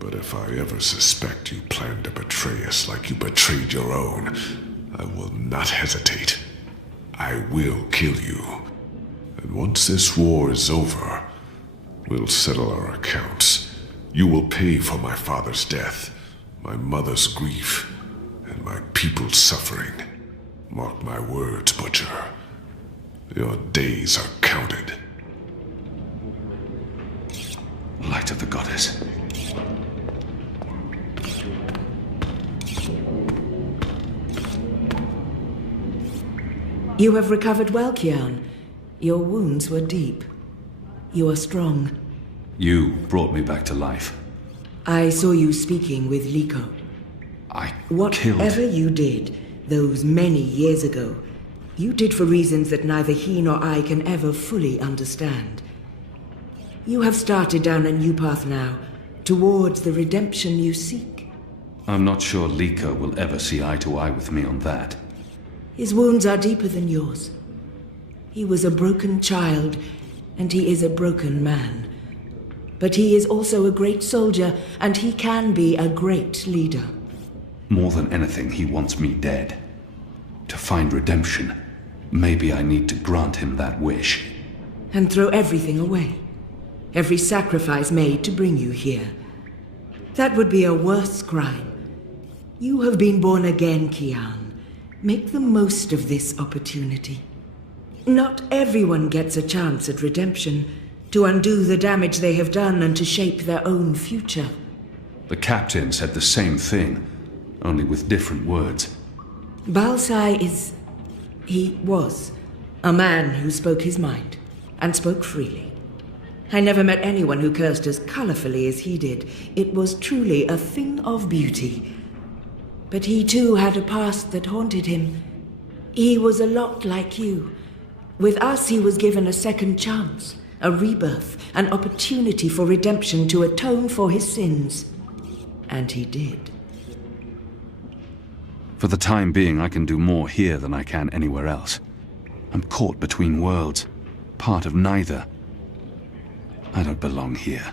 But if I ever suspect you plan to betray us like you betrayed your own, I will not hesitate. I will kill you. And once this war is over, we'll settle our accounts. You will pay for my father's death, my mother's grief, and my people's suffering. Mark my words, Butcher. Your days are counted. Light of the Goddess. You have recovered well, Kian. Your wounds were deep. You are strong. You brought me back to life. I saw you speaking with Liko. I Whatever you did, those many years ago, you did for reasons that neither he nor I can ever fully understand. You have started down a new path now, towards the redemption you seek. I'm not sure Liko will ever see eye to eye with me on that. His wounds are deeper than yours. He was a broken child, and he is a broken man. But he is also a great soldier, and he can be a great leader. More than anything, he wants me dead. To find redemption, maybe I need to grant him that wish. And throw everything away. Every sacrifice made to bring you here. That would be a worse crime. You have been born again, Kian. Make the most of this opportunity. Not everyone gets a chance at redemption, to undo the damage they have done and to shape their own future. The captain said the same thing, only with different words. Balsai he was, a man who spoke his mind, and spoke freely. I never met anyone who cursed as colorfully as he did. It was truly a thing of beauty. But he too had a past that haunted him. He was a lot like you. With us, he was given a second chance, a rebirth, an opportunity for redemption to atone for his sins. And he did. For the time being, I can do more here than I can anywhere else. I'm caught between worlds, part of neither. I don't belong here.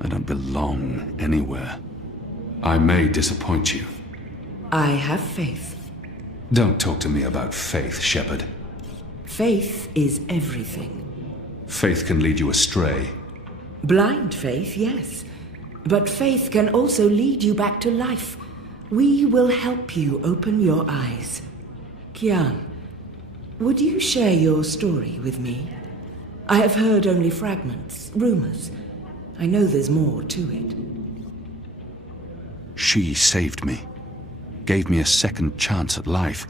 I don't belong anywhere. I may disappoint you. I have faith. Don't talk to me about faith, Shepard. Faith is everything. Faith can lead you astray. Blind faith, yes. But faith can also lead you back to life. We will help you open your eyes. Kian, would you share your story with me? I have heard only fragments, rumors. I know there's more to it. She saved me. Gave me a second chance at life.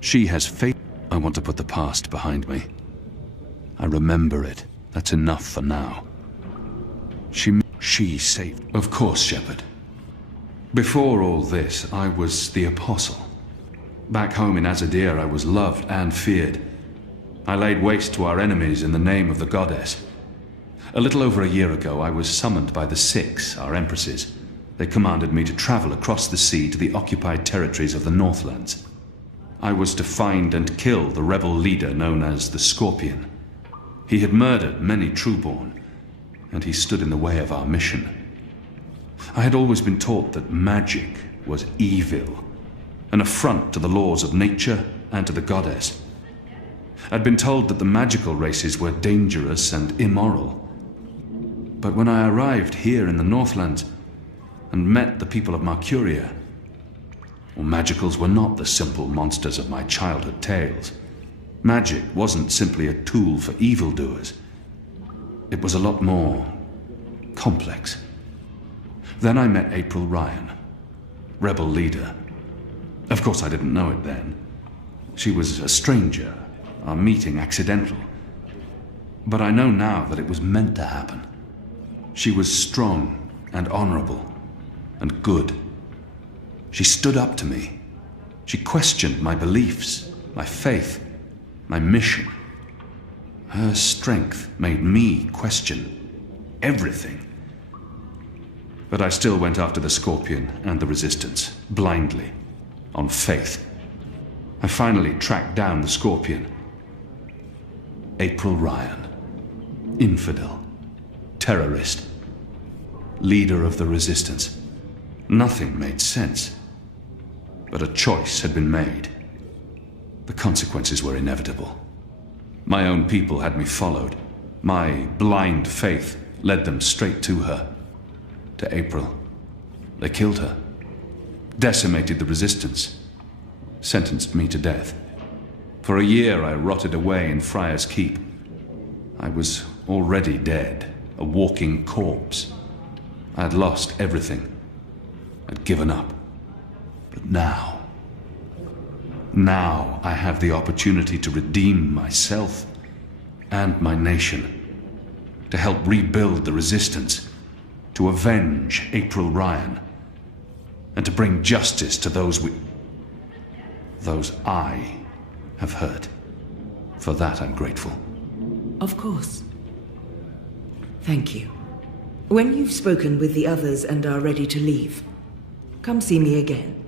She has faith. I want to put the past behind me. I remember it. That's enough for now. She saved. Of course, Shepard. Before all this, I was the Apostle. Back home in Azadir, I was loved and feared. I laid waste to our enemies in the name of the Goddess. A little over a year ago, I was summoned by the Six, our empresses. They commanded me to travel across the sea to the occupied territories of the Northlands. I was to find and kill the rebel leader known as the Scorpion. He had murdered many Trueborn, and he stood in the way of our mission. I had always been taught that magic was evil, an affront to the laws of nature and to the Goddess. I'd been told that the magical races were dangerous and immoral. But when I arrived here in the Northlands and met the people of Marcuria, well, magicals were not the simple monsters of my childhood tales. Magic wasn't simply a tool for evildoers. It was a lot more complex. Then I met April Ryan, rebel leader. Of course, I didn't know it then. She was a stranger, our meeting accidental. But I know now that it was meant to happen. She was strong and honorable and good. She stood up to me. She questioned my beliefs, my faith, my mission. Her strength made me question everything. But I still went after the Scorpion and the Resistance, blindly, on faith. I finally tracked down the Scorpion. April Ryan. Infidel. Terrorist. leader of the resistance. Nothing made sense. But a choice had been made. The consequences were inevitable. My own people had me followed. My blind faith led them straight to her. To April. They killed her. Decimated the resistance. Sentenced me to death. For a year I rotted away in Friar's Keep. I was already dead, a walking corpse. I had lost everything. I'd given up. But now I have the opportunity to redeem myself and my nation. To help rebuild the resistance. To avenge April Ryan. And to bring justice to those I have hurt. For that I'm grateful. Of course. Thank you. When you've spoken with the others and are ready to leave, come see me again.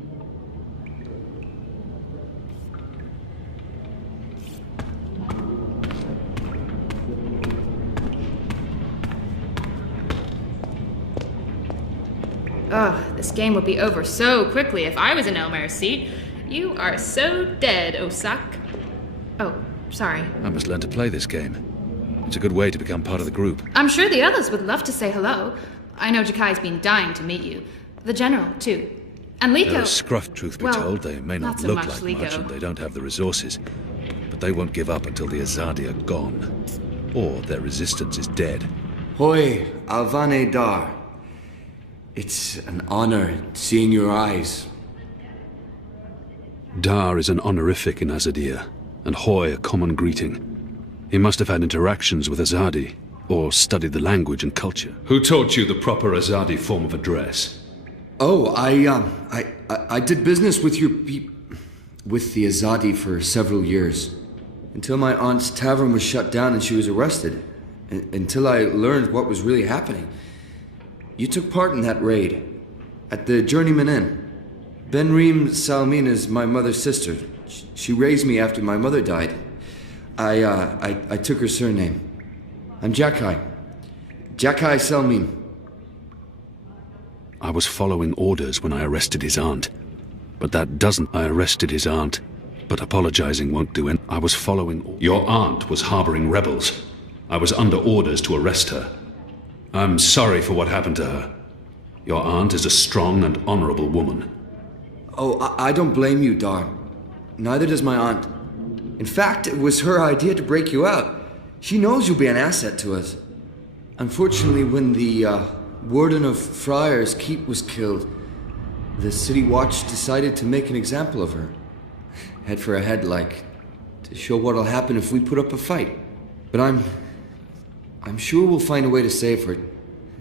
Ugh, this game would be over so quickly if I was in Elmer's seat. You are so dead, Osak. Oh, sorry. I must learn to play this game. It's a good way to become part of the group. I'm sure the others would love to say hello. I know Jakai's been dying to meet you. The General, too. And Liko... They're a scruff, truth be well, told. They may not so look much like Liko. much and they don't have the resources. But they won't give up until the Azadi are gone. Or their resistance is dead. Hoi, Alvane Dar. It's an honor seeing your eyes. Dar is an honorific in Azadir, and Hoy a common greeting. He must have had interactions with Azadi, or studied the language and culture. Who taught you the proper Azadi form of address? Oh, I did business with with the Azadi for several years. Until my aunt's tavern was shut down and she was arrested. Until I learned what was really happening. You took part in that raid. At the Journeyman Inn. Benreem Salmin is my mother's sister. She raised me after my mother died. I took her surname. I'm Jakai. Jakai Salmin. I was following orders when I arrested his aunt. But that doesn't... I arrested his aunt, but apologizing won't do it. I was following... Your aunt was harboring rebels. I was under orders to arrest her. I'm sorry for what happened to her. Your aunt is a strong and honorable woman. Oh, I don't blame you, Dar. Neither does my aunt. In fact, it was her idea to break you out. She knows you'll be an asset to us. Unfortunately, when the warden of Friar's Keep was killed, the City Watch decided to make an example of her. Head for a head, like, to show what'll happen if we put up a fight. But I'm sure we'll find a way to save her.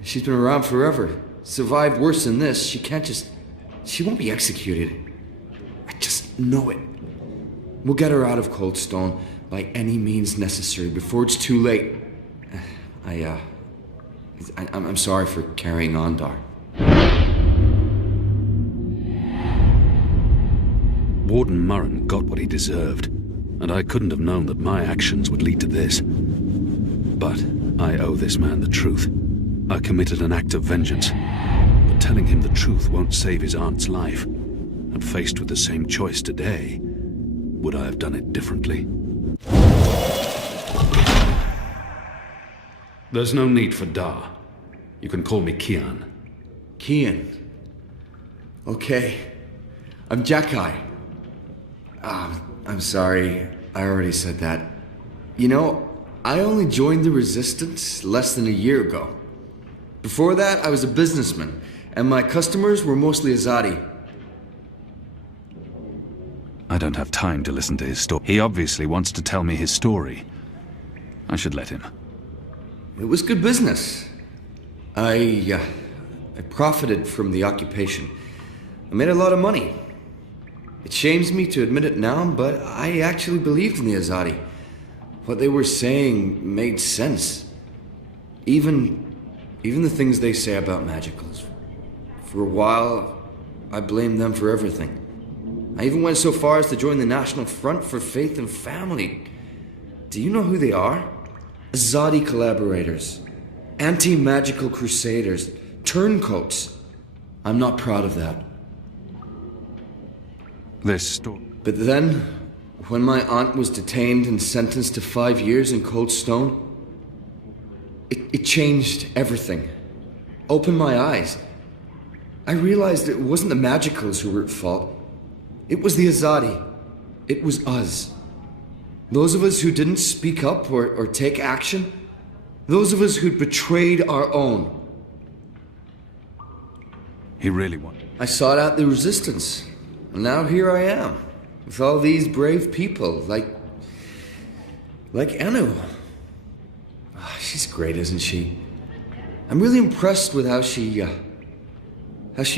She's been around forever. Survived worse than this. She won't be executed. I just know it. We'll get her out of Coldstone by any means necessary before it's too late. I'm sorry for carrying on, Dar. Warden Murren got what he deserved, and I couldn't have known that my actions would lead to this. But I owe this man the truth. I committed an act of vengeance, but telling him the truth won't save his aunt's life. And faced with the same choice today, would I have done it differently? There's no need for Dar. You can call me Kian. Kian. Okay. I'm Jakai. I'm sorry. I already said that. You know, I only joined the Resistance less than a year ago. Before that, I was a businessman, and my customers were mostly Azadi. I don't have time to listen to his story. He obviously wants to tell me his story. I should let him. It was good business. I profited from the occupation. I made a lot of money. It shames me to admit it now, but I actually believed in the Azadi. What they were saying made sense. Even the things they say about magicals. For a while, I blamed them for everything. I even went so far as to join the National Front for Faith and Family. Do you know who they are? Azadi collaborators. Anti-magical crusaders. turncoats. I'm not proud of that. This story. But then, when my aunt was detained and sentenced to 5 years in Cold Stone, it changed everything. Opened my eyes. I realized it wasn't the Magicals who were at fault. It was the Azadi. It was us. Those of us who didn't speak up or take action. Those of us who'd betrayed our own. He really wanted. I sought out the resistance. And now here I am. With all these brave people, like Enu. Ah, she's great, isn't she? I'm really impressed with how she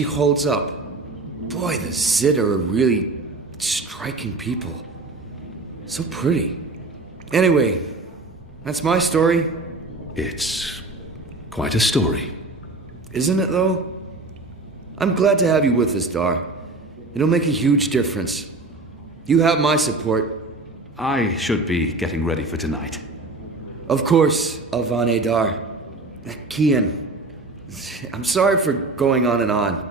holds up. Boy, the Zid are really striking people. So pretty. Anyway, that's my story. It's quite a story. Isn't it, though? I'm glad to have you with us, Dar. It'll make a huge difference. You have my support. I should be getting ready for tonight. Of course, Alvane Dar. Kian, I'm sorry for going on and on.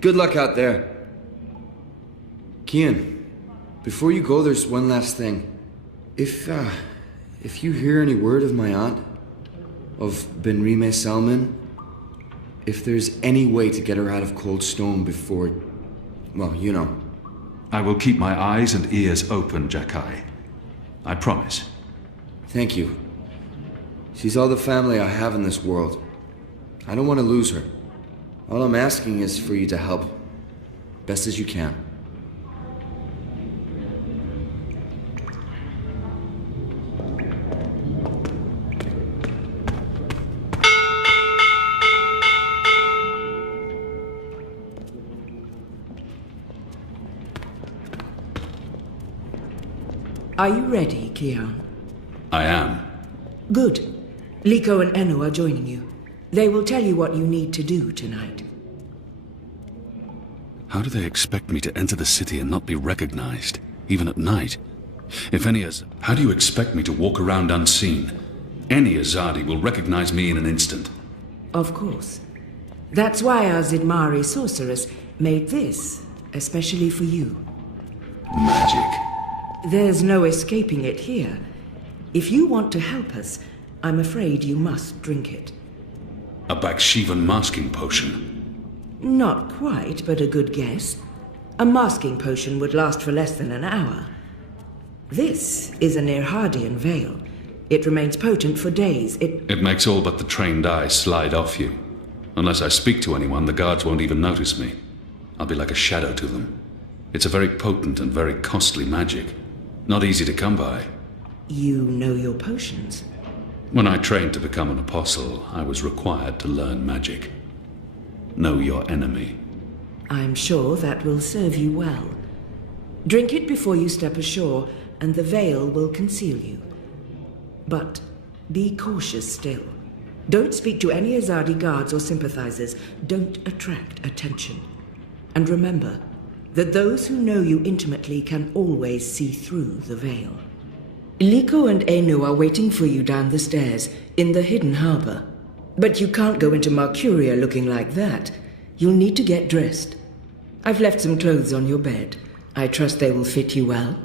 Good luck out there. Kian, before you go, there's one last thing. If you hear any word of my aunt, of Benrime Salman, if there's any way to get her out of Cold Stone before, well, you know. I will keep my eyes and ears open, Jakai. I promise. Thank you. She's all the family I have in this world. I don't want to lose her. All I'm asking is for you to help. Best as you can. Are you ready, Kian? I am. Good. Liko and Enu are joining you. They will tell you what you need to do tonight. How do they expect me to enter the city and not be recognized, even at night? If any is... How do you expect me to walk around unseen? Any Azadi will recognize me in an instant. Of course. That's why our Zidmari sorceress made this, especially for you. Magic. There's no escaping it here. If you want to help us, I'm afraid you must drink it. A Bakshivan masking potion. Not quite, but a good guess. A masking potion would last for less than an hour. This is an Irhadian veil. It remains potent for days. It makes all but the trained eye slide off you. Unless I speak to anyone, the guards won't even notice me. I'll be like a shadow to them. It's a very potent and very costly magic. Not easy to come by. You know your potions. When I trained to become an apostle, I was required to learn magic. Know your enemy. I'm sure that will serve you well. Drink it before you step ashore, and the veil will conceal you. But be cautious still. Don't speak to any Azadi guards or sympathizers. Don't attract attention. And remember that those who know you intimately can always see through the veil. Liko and Enu are waiting for you down the stairs, in the hidden harbor. But you can't go into Mercuria looking like that. You'll need to get dressed. I've left some clothes on your bed. I trust they will fit you well.